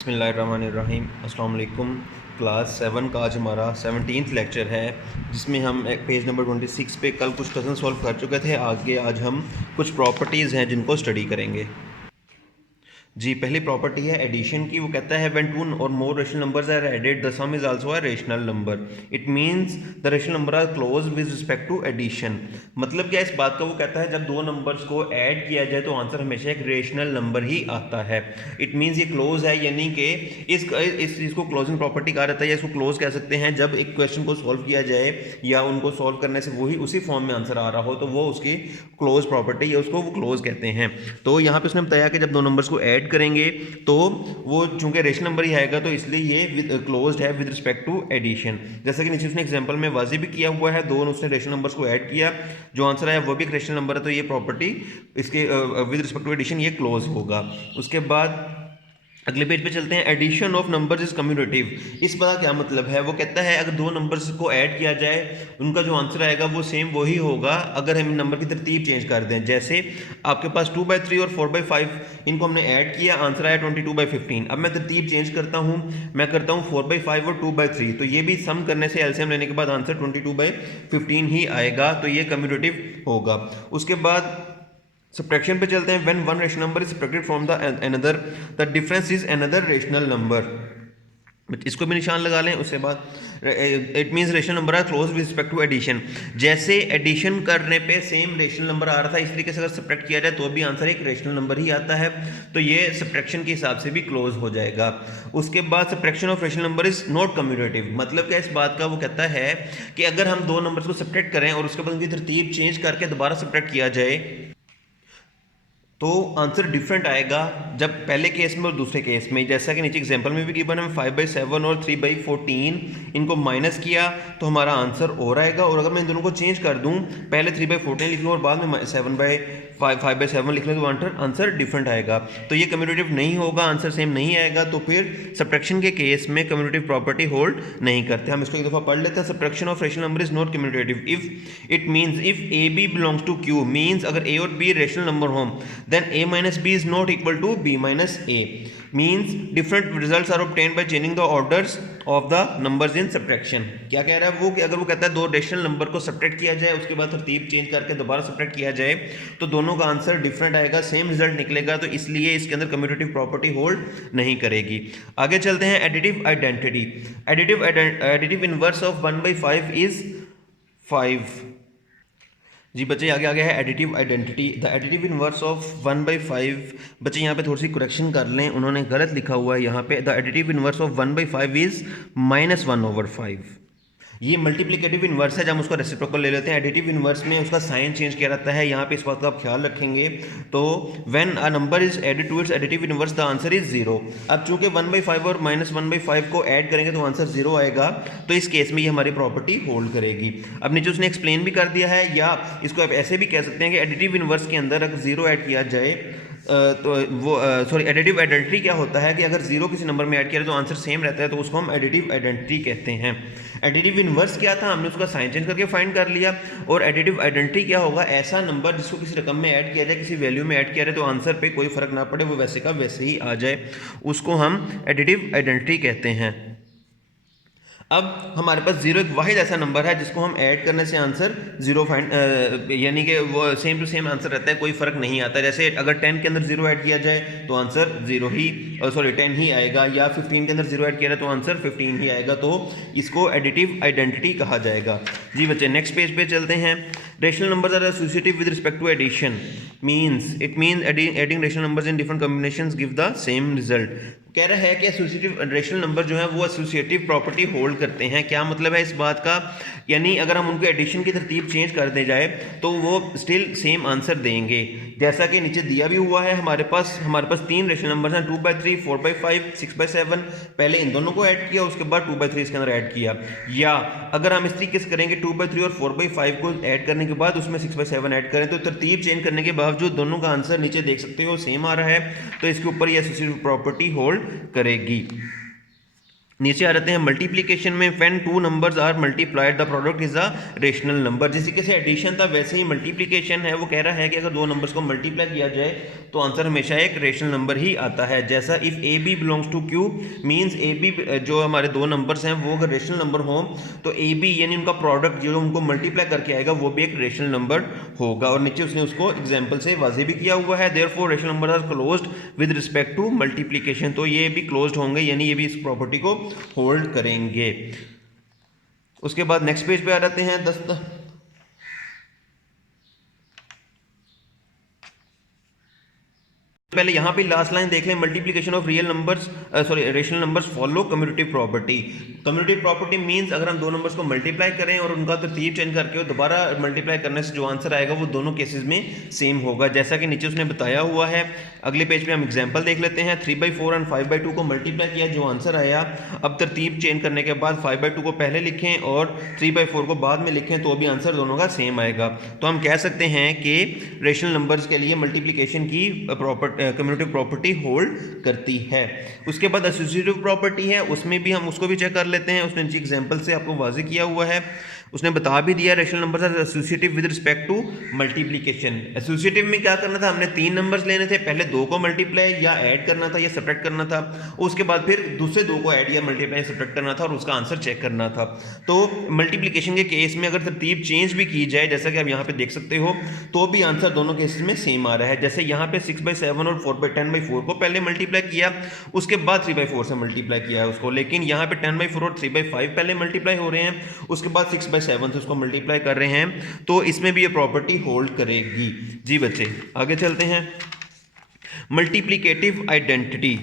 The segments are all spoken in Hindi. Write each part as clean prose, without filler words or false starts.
बिस्मिल्लाहिर्रहमानिर्रहीम अस्सलाम वालेकुम। क्लास 7 का आज हमारा 17th लेक्चर है, जिसमें हम पेज नंबर 26 पे कल कुछ क्वेश्चन सॉल्व कर चुके थे। आगे आज हम कुछ प्रॉपर्टीज़ हैं जिनको स्टडी करेंगे। जी, पहली प्रॉपर्टी है एडिशन की। वो कहता है व्हेन टू और more rational numbers are added the sum is also a rational number. It means the rational number are close with respect to addition. मतलब क्या इस बात का, वो कहता है जब दो नंबर्स को ऐड किया जाए तो आंसर हमेशा एक रेशनल नंबर ही आता है। इट मींस ये क्लोज है, यानी कि इसको क्लोजिंग प्रॉपर्टी कहा जाता है, या इसको क्लोज कह सकते हैं। जब एक क्वेश्चन को सॉल्व किया जाए या उनको सॉल्व करने से वही उसी फॉर्म में आंसर आ रहा हो तो वो उसकी क्लोज प्रॉपर्टी या उसको वो क्लोज कहते हैं। तो यहाँ पे उसने बताया कि जब दो नंबर्स को ऐड करेंगे तो वो चूंकि रेशनल नंबर ही आएगा, तो इसलिए ये क्लोज्ड है विद रिस्पेक्ट टू एडिशन। जैसा कि नीचे उसने एग्जांपल में वाजी भी किया हुआ है, दोनों उसने रेशनल नंबर्स को ऐड किया, जो आंसर आया वो भी एक रेशनल नंबर है, तो ये प्रॉपर्टी इसके विद रिस्पेक्ट टू एडिशन ये क्लोज होगा। उसके बाद अगले पेज पे चलते हैं। Addition of numbers is commutative. इस बात का क्या मतलब है? वो कहता है अगर दो नंबर्स को ऐड किया जाए, उनका जो आंसर आएगा वो सेम वही होगा अगर हम नंबर की तरतीब चेंज कर दें। जैसे आपके पास 2/3 और 4/5, इनको हमने ऐड किया, आंसर आया 22/15। अब मैं तरतीब चेंज करता हूँ, मैं करता हूँ 4/5 और 2/3, तो ये भी सम करने से एलसीएम लेने के बाद आंसर 22/15 ही आएगा, तो ये कम्यूटेटिव होगा। उसके बाद सब्ट्रैक्शन पे चलते हैं। When one rational number is subtracted from the another the difference is another rational number. इसको भी निशान लगा लें। उसके बाद it means rational number are close with respect to addition. जैसे एडिशन करने पे सेम रेशनल नंबर आ रहा था, इस तरीके से अगर सब्ट्रैक्ट किया जाए तो भी आंसर एक रेशनल नंबर ही आता है, तो ये सब्ट्रैक्शन के हिसाब से भी क्लोज हो जाएगा। उसके बाद subtraction of rational number is not commutative. मतलब क्या इस बात का? वो कहता है कि अगर हम दो नंबर्स को सब्ट्रैक्ट करें और उसके बाद उनकी तरतीब चेंज करके दोबारा सब्ट्रैक्ट किया जाए तो आंसर डिफरेंट आएगा जब पहले केस में और दूसरे केस में। जैसा कि नीचे एग्जांपल में भी गिवन है, 5/7 और 3/14 इनको माइनस किया तो हमारा आंसर और आएगा। और अगर मैं इन दोनों को चेंज कर दूं, पहले 3/14 लिख लूँ और बाद में 5/7 लिख लें, तो आंसर डिफरेंट आएगा। तो ये कम्यूटेटिव नहीं होगा, आंसर सेम नहीं आएगा, तो फिर सब्ट्रैक्शन के केस में कम्यूटेटिव प्रॉपर्टी होल्ड नहीं करते। हम इसको एक दफ़ा पढ़ लेते हैं। Subtraction of rational number is not commutative if it means if A b belongs to Q, means अगर ए और बी रेशनल नंबर हो then a minus b is not equal to b minus a, means different results are obtained by changing the orders of the numbers in subtraction। क्या कह रहा है वो कि अगर वो कहता है दो रेशनल नंबर को सब्ट्रैक्ट किया जाए, उसके बाद तरतीब चेंज करके दोबारा सब्ट्रैक्ट किया जाए तो दोनों का आंसर डिफरेंट आएगा, सेम रिजल्ट निकलेगा, तो इसलिए इसके अंदर कम्यूटेटिव प्रॉपर्टी होल्ड नहीं करेगी। आगे चलते हैं। Additive identity. Additive inverse of 1/5 is 5। जी बच्चे, आगे आ गया है additive identity. The additive inverse of 1/5। बच्चे यहाँ पे थोड़ी सी करेक्शन कर लें, उन्होंने गलत लिखा हुआ है यहाँ पे। The additive inverse of 1/5 is -1/5। ये मल्टीप्लिकेटिव इनवर्स है, जब हम उसका रेसिप्रोकल ले लेते हैं। एडिटिव इनवर्स में उसका साइन चेंज किया जाता है, यहाँ पे इस बात का आप ख्याल रखेंगे। तो when a number is added to its additive inverse the answer is 0। अब चूंकि 1/5 और -1/5 को ऐड करेंगे तो आंसर 0 आएगा, तो इस केस में ये हमारी प्रॉपर्टी होल्ड करेगी। अब नीचे उसने एक्सप्लेन भी कर दिया है, या इसको आप ऐसे भी कह सकते हैं कि एडिटिव इनवर्स के अंदर अगर 0 ऐड किया जाए तो वो सॉरी एडिटिव आइडेंटिटी क्या होता है कि अगर 0 किसी नंबर में ऐड किया तो आंसर सेम रहता है, तो उसको हम एडिटिव आइडेंटिटी कहते हैं। एडिटिव इनवर्स क्या था? हमने उसका साइन चेंज करके फाइंड कर लिया। और एडिटिव आइडेंटिटी क्या होगा? ऐसा नंबर जिसको किसी रकम में ऐड किया जाए, किसी वैल्यू में ऐड किया जाए, तो आंसर पे कोई फर्क ना पड़े, वो वैसे का वैसे ही आ जाए, उसको हम एडिटिव आइडेंटिटी कहते हैं। अब हमारे पास 0 एक वाहिद ऐसा नंबर है जिसको हम ऐड करने से आंसर 0 फाइंड, यानी कि वो सेम टू सेम आंसर रहता है, कोई फर्क नहीं आता। जैसे अगर 10 के अंदर 0 ऐड किया जाए तो आंसर 10 ही आएगा, या 15 के अंदर 0 ऐड किया जाए तो आंसर 15 ही आएगा, तो इसको एडिटिव आइडेंटिटी कहा जाएगा। जी बच्चे, नेक्स्ट पेज पे चलते हैं। Rational numbers are associative with respect to addition, it means adding rational numbers in different combinations give the same result. कह रहा है कि एसोसिएटिव रेशनल नंबर जो है वो एसोसिएटिव प्रॉपर्टी होल्ड करते हैं। क्या मतलब है इस बात का? यानी अगर हम उनको एडिशन की तरतीब चेंज कर दे जाए तो वो स्टिल सेम आंसर देंगे। जैसा कि नीचे दिया भी हुआ है, हमारे पास 3 रेशनल नंबर्स हैं, 2/3, 4/5, 6/7। पहले इन दोनों को ऐड किया, उसके बाद 2/3 इसके अंदर ऐड किया। या अगर हम इस तरीके से करेंगे, 2/3 और 4/5 को ऐड करने के बाद उसमें 6/7 ऐड करें, तो तरतीब चेंज करने के बावजूद दोनों का आंसर नीचे देख सकते हो सेम आ रहा है, तो इसके ऊपर ये एसोसिएटिव प्रॉपर्टी होल्ड करेगी। नीचे आ जाते हैं मल्टीप्लिकेशन में, when two numbers are multiplied the product is a rational number. जिस तरीके से एडिशन था वैसे ही मल्टीप्लिकेशन है, वो कह रहा है कि अगर दो नंबर्स को मल्टीप्लाई किया जाए तो आंसर हमेशा एक रेशनल नंबर ही आता है। जैसा if A b belongs to Q means A b जो हमारे दो नंबर्स हैं वो अगर रेशनल नंबर हो तो ए बी यानी उनका प्रोडक्ट जो उनको मल्टीप्लाई करके आएगा वो भी एक रेशनल नंबर होगा। और नीचे उसने उसको एग्जाम्पल से वाज़ेह भी किया हुआ है, therefore rational number are closed with respect to multiplication, तो ये भी क्लोज्ड होंगे यानी ये भी इस प्रॉपर्टी को होल्ड करेंगे। उसके बाद नेक्स्ट पेज पे आ जाते हैं। पहले यहाँ पे लास्ट लाइन देख लें, multiplication of real numbers rational numbers follow commutative property. Commutative property means अगर हम दो नंबर्स को मल्टीप्लाई करें और उनका तरतीब चेंज करके दोबारा मल्टीप्लाई करने से जो आंसर आएगा वो दोनों केसेस में सेम होगा, जैसा कि नीचे उसने बताया हुआ है। अगले पेज पे हम एग्जाम्पल देख लेते हैं। 3/4 और 5/2 को मल्टीप्लाई किया, जो आंसर आया, अब तरतीब चेंज करने के बाद 5/2 को पहले लिखें और 3/4 को बाद में लिखें तो भी आंसर दोनों का सेम आएगा। तो हम कह सकते हैं कि रेशनल नंबर्स के लिए मल्टीप्लिकेशन की कम्यूटेटिव प्रॉपर्टी होल्ड करती है। उसके बाद एसोसिएटिव प्रॉपर्टी है, उसमें भी हम उसको भी चेक कर लेते हैं। उसने एग्जाम्पल से आपको वाज़ेह किया हुआ है, उसने बता भी दिया rational numbers are associative with respect to multiplication. Associative में क्या करना था, हमने तीन नंबर्स लेने थे, पहले दो को मल्टीप्लाई या ऐड करना था या सब्ट्रैक्ट करना था, उसके बाद फिर दूसरे दो को ऐड या मल्टीप्लाई सब्ट्रैक्ट करना था और उसका आंसर चेक करना था। तो मल्टीप्लिकेशन के केस में अगर तरतीब चेंज भी की जाए, जैसा कि आप यहाँ पे देख सकते हो, तो भी आंसर दोनों केसेस में सेम आ रहा है। जैसे यहाँ पे 6/7 और 10/4 को पहले मल्टीप्लाई किया, उसके बाद 3/4 से मल्टीप्लाई किया है उसको, लेकिन यहाँ पे 10/4 और 3/5 पहले मल्टीप्लाई हो रहे हैं, उसके बाद 6/7 से उसको मल्टीप्लाई कर रहे हैं, तो इसमें भी ये प्रॉपर्टी होल्ड करेगी। जी बच्चे आगे चलते हैं। Multiplicative identity,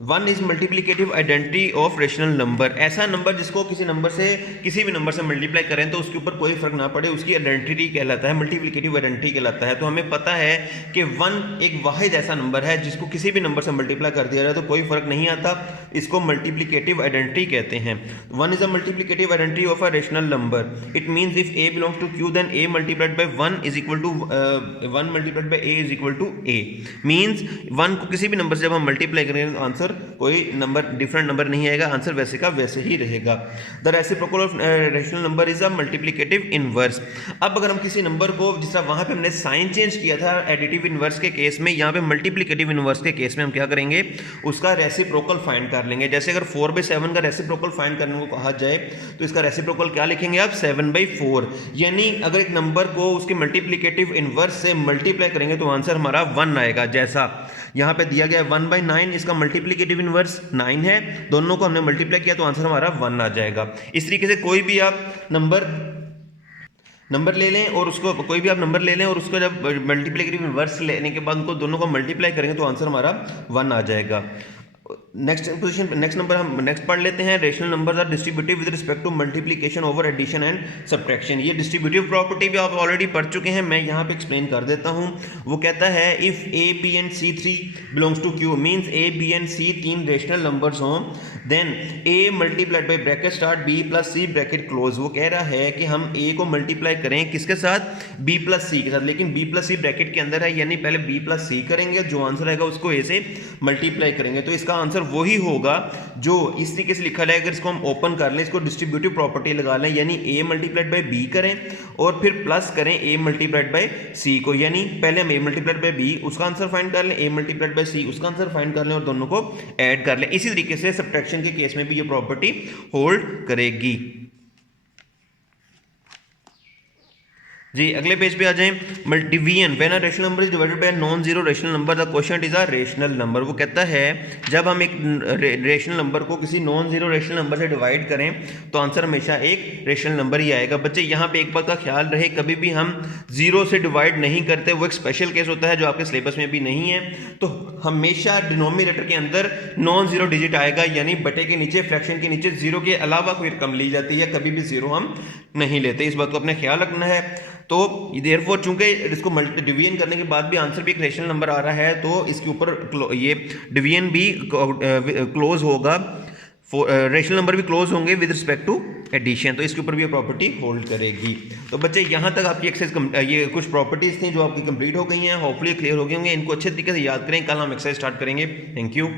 one is multiplicative identity of rational number. ऐसा नंबर जिसको किसी नंबर से किसी भी नंबर से मल्टीप्लाई करें तो उसके ऊपर कोई फर्क ना पड़े, उसकी आइडेंटिटी कहलाता है, मल्टीप्लिकेटिव आइडेंटिटी कहलाता है। तो हमें पता है कि वन एक वाहिद ऐसा नंबर है जिसको किसी भी नंबर से मल्टीप्लाई कर दिया जाए तो कोई फर्क नहीं आता, इसको मल्टीप्लिकेटिव आइडेंटिटी कहते हैं। One is a multiplicative identity of a rational number. It means if a belongs to Q then A multiplied by 1 is equal to 1 multiplied by a is equal to a. Means one को किसी भी नंबर से जब हम मल्टीप्लाई करेंगे तो आंसर कोई नंबर डिफरेंट नंबर नहीं आएगा, आंसर वैसे का वैसे ही रहेगा। The reciprocal of rational number is a multiplicative inverse. अब अगर हम किसी नंबर को, जिस तरह वहां पे हमने साइन चेंज किया था एडिटिव इनवर्स के केस में, यहाँ पे मल्टीप्लिकेटिव इनवर्स के केस में हम क्या करेंगे, उसका रेसिप्रोकल फाइंड कर लेंगे। जैसे अगर 4/7 का रेसिप्रोकल फाइंड करने को कहा जाए तो इसका रेसिप्रोकल क्या लिखेंगे आप, 7/4। यानी अगर एक नंबर को उसके मल्टीप्लिकेटिव इनवर्स से मल्टीप्लाई करेंगे तो आंसर हमारा 1 आएगा। जैसा यहाँ पे दिया गया 1/9, इसका मल्टीप्लिकेटिव इनवर्स 9 है, दोनों को हमने मल्टीप्लाई किया तो आंसर हमारा 1 आ जाएगा। इस तरीके से कोई भी आप नंबर ले लें और उसको कोई भी आप नंबर ले लें और उसको जब मल्टीप्लिकेटिव इनवर्स लेने के बाद उनको दोनों को मल्टीप्लाई करेंगे तो आंसर हमारा 1 आ जाएगा। नेक्स्ट नंबर हम नेक्स्ट पढ़ लेते हैं। Rational numbers are distributive with respect to multiplication over addition and subtraction. ये डिस्ट्रीब्यूटिव प्रॉपर्टी भी आप ऑलरेडी पढ़ चुके हैं, मैं यहाँ पे एक्सप्लेन कर देता हूँ। वो कहता है if A B and C 3 belongs to Q, means A B and C तीन रेशनल नंबर्स हों, then A multiplied by bracket start B plus C bracket close. वो कह रहा है कि हम ए को मल्टीप्लाई करें किसके साथ, बी प्लस सी के साथ, लेकिन बी प्लस सी ब्रैकेट के अंदर है, यानी पहले बी प्लस सी करेंगे, जो आंसर आएगा उसको ए से मल्टीप्लाई करेंगे, तो इसका आंसर वही होगा जो इस तरीके से लिखा है। अगर इसको हम ओपन कर लें, इसको डिस्ट्रीब्यूटिव प्रॉपर्टी लगा लें, यानी ए मल्टीप्लाइड बाय बी करें और फिर प्लस करें ए मल्टीप्लाइड बाय सी को, यानी पहले हम ए मल्टीप्लाइड बाय बी उसका आंसर फाइंड कर लें, ए मल्टीप्लाइड बाय सी उसका आंसर फाइंड कर लें और दोनों को ऐड कर लें। इसी तरीके से सब्ट्रैक्शन के केस में भी ये प्रॉपर्टी होल्ड करेगी। जी अगले पेज पे आ जाएं। Division, when a rational number is divided by a non zero rational number the quotient is a rational number. वो कहता है जब हम एक रेशनल नंबर को किसी नॉन जीरो रेशनल नंबर से डिवाइड करें तो आंसर हमेशा एक रेशनल नंबर ही आएगा। बच्चे यहाँ पे एक बात का ख्याल रहे, कभी भी हम जीरो से डिवाइड नहीं करते, वो एक स्पेशल केस होता है जो आपके सिलेबस में भी नहीं है। तो हमेशा डिनोमिनेटर के अंदर नॉन जीरो डिजिट आएगा, यानी बटे के नीचे, फ्रैक्शन के नीचे जीरो के अलावा कोई रकम ली जाती है, कभी भी जीरो हम नहीं लेते, इस बात को अपने ख्याल रखना है। तो देयरफॉर चूंकि इसको डिवीजन करने के बाद भी आंसर भी एक रेशनल नंबर आ रहा है, तो इसके ऊपर ये डिवीजन भी क्लोज होगा, रेशनल नंबर भी क्लोज होंगे विद रिस्पेक्ट टू एडिशन, तो इसके ऊपर भी ये प्रॉपर्टी होल्ड करेगी। तो बच्चे यहाँ तक आपकी एक्सरसाइज ये कुछ प्रॉपर्टीज थी जो आपकी कंप्लीट हो गई हैं, होपफुली क्लियर हो गए होंगे। इनको अच्छे तरीके से याद करें, कल हम एक्सरसाइज स्टार्ट करेंगे। Thank you.